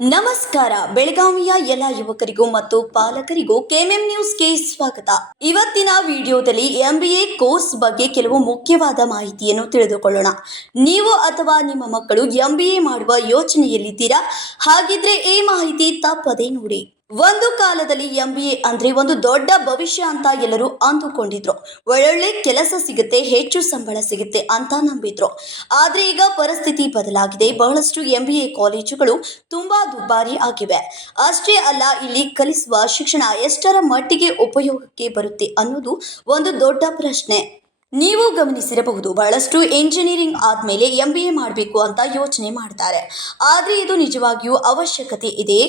ನಮಸ್ಕಾರ. ಬೆಳಗಾವಿಯ ಎಲ್ಲ ಯುವಕರಿಗೂ ಮತ್ತು ಪಾಲಕರಿಗೂ ಕೆಎಂಎಂ ನ್ಯೂಸ್ಗೆ ಸ್ವಾಗತ. ಇವತ್ತಿನ ವಿಡಿಯೋದಲ್ಲಿ MBA ಕೋರ್ಸ್ ಬಗ್ಗೆ ಕೆಲವು ಮುಖ್ಯವಾದ ಮಾಹಿತಿಯನ್ನು ತಿಳಿದುಕೊಳ್ಳೋಣ. ನೀವು ಅಥವಾ ನಿಮ್ಮ ಮಕ್ಕಳು MBA ಮಾಡುವ ಯೋಚನೆಯಲ್ಲಿದ್ದೀರಾ? ಹಾಗಿದ್ರೆ ಈ ಮಾಹಿತಿ ತಪ್ಪದೇ ನೋಡಿ. ಒಂದು ಕಾಲದಲ್ಲಿ MBA ಅಂದ್ರೆ ಒಂದು ದೊಡ್ಡ ಭವಿಷ್ಯ ಅಂತ ಎಲ್ಲರೂ ಅಂದುಕೊಂಡಿದ್ರು. ಒಳ್ಳೊಳ್ಳೆ ಕೆಲಸ ಸಿಗುತ್ತೆ, ಹೆಚ್ಚು ಸಂಬಳ ಸಿಗುತ್ತೆ ಅಂತ ನಂಬಿದ್ರು. ಆದ್ರೆ ಈಗ ಪರಿಸ್ಥಿತಿ ಬದಲಾಗಿದೆ. ಬಹಳಷ್ಟು MBA ಕಾಲೇಜುಗಳು ತುಂಬಾ ದುಬಾರಿ ಆಗಿವೆ. ಅಷ್ಟೇ ಅಲ್ಲ, ಇಲ್ಲಿ ಕಲಿಸುವ ಶಿಕ್ಷಣ ಎಷ್ಟರ ಮಟ್ಟಿಗೆ ಉಪಯೋಗಕ್ಕೆ ಬರುತ್ತೆ ಅನ್ನೋದು ಒಂದು ದೊಡ್ಡ ಪ್ರಶ್ನೆ. ನೀವು ಗಮನಿಸಿರಬಹುದು, ಬಹಳಷ್ಟು ಇಂಜಿನಿಯರಿಂಗ್ ಆದ್ಮೇಲೆ MBA ಮಾಡಬೇಕು ಅಂತ ಯೋಚನೆ ಮಾಡ್ತಾರೆ. ಆದ್ರೆ ಇದು ನಿಜವಾಗಿಯೂ ಅವಶ್ಯಕತೆ ಇದೆ?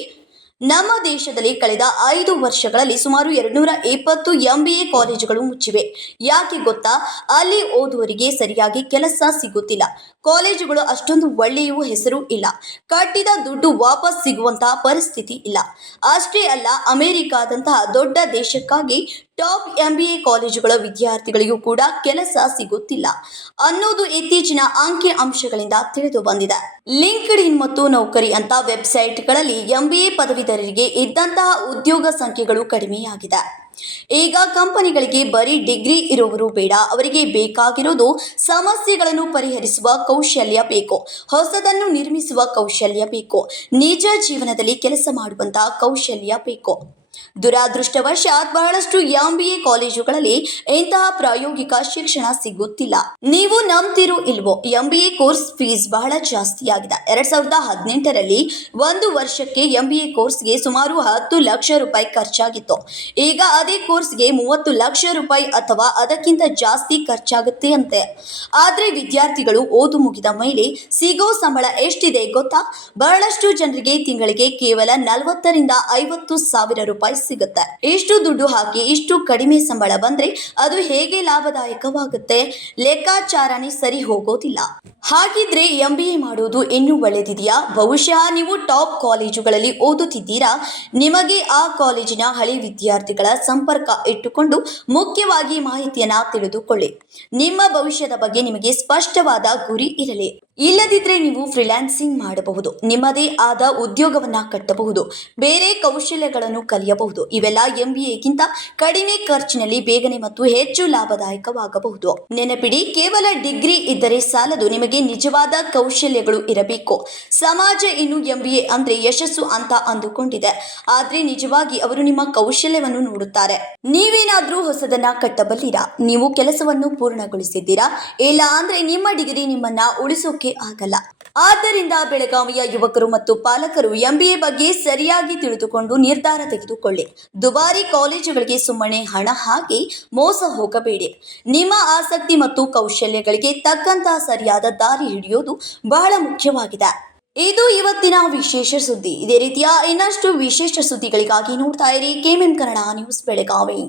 ನಮ್ಮ ದೇಶದಲ್ಲಿ ಕಳೆದ 5 ವರ್ಷಗಳಲ್ಲಿ ಸುಮಾರು 220 MBA ಕಾಲೇಜುಗಳು ಮುಚ್ಚಿವೆ. ಯಾಕೆ ಗೊತ್ತಾ? ಅಲ್ಲಿ ಓದುವರಿಗೆ ಸರಿಯಾಗಿ ಕೆಲಸ ಸಿಗುತ್ತಿಲ್ಲ. ಕಾಲೇಜುಗಳು ಅಷ್ಟೊಂದು ಒಳ್ಳೆಯ ಹೆಸರು ಇಲ್ಲ. ಕಟ್ಟಿದ ದುಡ್ಡು ವಾಪಸ್ ಸಿಗುವಂತಹ ಪರಿಸ್ಥಿತಿ ಇಲ್ಲ. ಅಷ್ಟೇ ಅಲ್ಲ, ಅಮೆರಿಕಾದಂತಹ ದೊಡ್ಡ ದೇಶಕ್ಕಾಗಿ ಟಾಪ್ MBA ಕಾಲೇಜುಗಳ ವಿದ್ಯಾರ್ಥಿಗಳಿಗೂ ಕೂಡ ಕೆಲಸ ಸಿಗುತ್ತಿಲ್ಲ ಅನ್ನೋದು ಇತ್ತೀಚಿನ ಅಂಕಿ ಅಂಶಗಳಿಂದ ತಿಳಿದು ಬಂದಿದೆ. ಲಿಂಕ್ಡ್ ಇನ್ ಮತ್ತು ನೌಕರಿ ಅಂತ ವೆಬ್ಸೈಟ್ಗಳಲ್ಲಿ MBA ಪದವೀಧರರಿಗೆ ಇದ್ದಂತಹ ಉದ್ಯೋಗ ಸಂಖ್ಯೆಗಳು ಕಡಿಮೆಯಾಗಿದೆ. ಈಗ ಕಂಪನಿಗಳಿಗೆ ಬರೀ ಡಿಗ್ರಿ ಇರುವವರು ಬೇಡ, ಅವರಿಗೆ ಬೇಕಾಗಿರೋದು ಸಮಸ್ಯೆಗಳನ್ನು ಪರಿಹರಿಸುವ ಕೌಶಲ್ಯ ಬೇಕು, ಹೊಸದನ್ನು ನಿರ್ಮಿಸುವ ಕೌಶಲ್ಯ ಬೇಕು, ನಿಜ ಜೀವನದಲ್ಲಿ ಕೆಲಸ ಮಾಡುವಂತಹ ಕೌಶಲ್ಯ ಬೇಕು. ದುರಾದೃಷ್ಟವಶಾತ್ ಬಹಳಷ್ಟು MBA ಕಾಲೇಜುಗಳಲ್ಲಿ ಇಂತಹ ಪ್ರಾಯೋಗಿಕ ಶಿಕ್ಷಣ ಸಿಗುತ್ತಿಲ್ಲ. ನೀವು ನಂಬ್ತಿರೋ ಇಲ್ವೋ, MBA ಕೋರ್ಸ್ ಫೀಸ್ ಬಹಳ ಜಾಸ್ತಿ ಆಗಿದೆ. 2018ರಲ್ಲಿ ಒಂದು ವರ್ಷಕ್ಕೆ MBA ಕೋರ್ಸ್ಗೆ ಸುಮಾರು 10 ಲಕ್ಷ ರೂಪಾಯಿ ಖರ್ಚಾಗಿತ್ತು. ಈಗ ಅದೇ ಕೋರ್ಸ್ಗೆ 30 ಲಕ್ಷ ರೂಪಾಯಿ ಅಥವಾ ಅದಕ್ಕಿಂತ ಜಾಸ್ತಿ ಖರ್ಚಾಗುತ್ತೆ ಅಂತೆ. ಆದ್ರೆ ವಿದ್ಯಾರ್ಥಿಗಳು ಓದು ಮುಗಿದ ಮೇಲೆ ಸಿಗೋ ಸಂಬಳ ಎಷ್ಟಿದೆ ಗೊತ್ತಾ? ಬಹಳಷ್ಟು ಜನರಿಗೆ ತಿಂಗಳಿಗೆ ಕೇವಲ 40 ರಿಂದ 50 ಸಾವಿರ ರೂಪಾಯಿ ಸಿಗುತ್ತೆ. ಇಷ್ಟು ದುಡ್ಡು ಹಾಕಿ ಇಷ್ಟು ಕಡಿಮೆ ಸಂಬಳ ಬಂದ್ರೆ ಅದು ಹೇಗೆ ಲಾಭದಾಯಕವಾಗುತ್ತೆ? ಲೆಕ್ಕಾಚಾರನೇ ಸರಿ ಹೋಗೋದಿಲ್ಲ. ಹಾಗಿದ್ರೆ MBA ಮಾಡುವುದು ಇನ್ನೂ ಒಳ್ಳೆದಿದೆಯಾ? ಬಹುಶಃ ನೀವು ಟಾಪ್ ಕಾಲೇಜುಗಳಲ್ಲಿ ಓದುತ್ತಿದ್ದೀರಾ. ನಿಮಗೆ ಆ ಕಾಲೇಜಿನ ಹಳೆ ವಿದ್ಯಾರ್ಥಿಗಳ ಸಂಪರ್ಕ ಇಟ್ಟುಕೊಂಡು ಮುಖ್ಯವಾಗಿ ಮಾಹಿತಿಯನ್ನ ತಿಳಿದುಕೊಳ್ಳಿ. ನಿಮ್ಮ ಭವಿಷ್ಯದ ಬಗ್ಗೆ ನಿಮಗೆ ಸ್ಪಷ್ಟವಾದ ಗುರಿ ಇರಲಿ. ಇಲ್ಲದಿದ್ರೆ ನೀವು ಫ್ರೀಲಾನ್ಸಿಂಗ್ ಮಾಡಬಹುದು, ನಿಮ್ಮದೇ ಆದ ಉದ್ಯೋಗವನ್ನ ಕಟ್ಟಬಹುದು, ಬೇರೆ ಕೌಶಲ್ಯಗಳನ್ನು ಕಲಿಯಬಹುದು. ಇವೆಲ್ಲ MBAಗಿಂತ ಕಡಿಮೆ ಖರ್ಚಿನಲ್ಲಿ ಬೇಗನೆ ಮತ್ತು ಹೆಚ್ಚು ಲಾಭದಾಯಕವಾಗಬಹುದು. ನೆನಪಿಡಿ, ಕೇವಲ ಡಿಗ್ರಿ ಇದ್ದರೆ ಸಾಲದು, ನಿಮಗೆ ನಿಜವಾದ ಕೌಶಲ್ಯಗಳು ಇರಬೇಕು. ಸಮಾಜ ಇನ್ನು MBA ಅಂದ್ರೆ ಯಶಸ್ಸು ಅಂತ ಅಂದುಕೊಂಡಿದೆ. ಆದ್ರೆ ನಿಜವಾಗಿ ಅವರು ನಿಮ್ಮ ಕೌಶಲ್ಯವನ್ನು ನೋಡುತ್ತಾರೆ. ನೀವೇನಾದ್ರೂ ಹೊಸದನ್ನ ಕಟ್ಟಬಲ್ಲಿರಾ? ನೀವು ಕೆಲಸವನ್ನು ಪೂರ್ಣಗೊಳಿಸಿದ್ದೀರಾ? ಇಲ್ಲ ಅಂದ್ರೆ ನಿಮ್ಮ ಡಿಗ್ರಿ ನಿಮ್ಮನ್ನ ಉಳಿಸೋಕೆ ಆಗಲ್ಲ. ಆದ್ದರಿಂದ ಬೆಳಗಾವಿಯ ಯುವಕರು ಮತ್ತು ಪಾಲಕರು MBA ಬಗ್ಗೆ ಸರಿಯಾಗಿ ತಿಳಿದುಕೊಂಡು ನಿರ್ಧಾರ ತೆಗೆದುಕೊಳ್ಳಿ. ದುಬಾರಿ ಕಾಲೇಜುಗಳಿಗೆ ಸುಮ್ಮನೆ ಹಣ ಹಾಕಿ ಮೋಸ ಹೋಗಬೇಡಿ. ನಿಮ್ಮ ಆಸಕ್ತಿ ಮತ್ತು ಕೌಶಲ್ಯಗಳಿಗೆ ತಕ್ಕಂತಹ ಸರಿಯಾದ ದಾರಿ ಹಿಡಿಯೋದು ಬಹಳ ಮುಖ್ಯವಾಗಿದೆ. ಇದು ಇವತ್ತಿನ ವಿಶೇಷ ಸುದ್ದಿ. ಇದೇ ರೀತಿಯ ಇನ್ನಷ್ಟು ವಿಶೇಷ ಸುದ್ದಿಗಳಿಗಾಗಿ ನೋಡ್ತಾ ಇರಿ ಕೆಎಂಎಂ ಕನ್ನಡ ನ್ಯೂಸ್ ಬೆಳಗಾವಿ.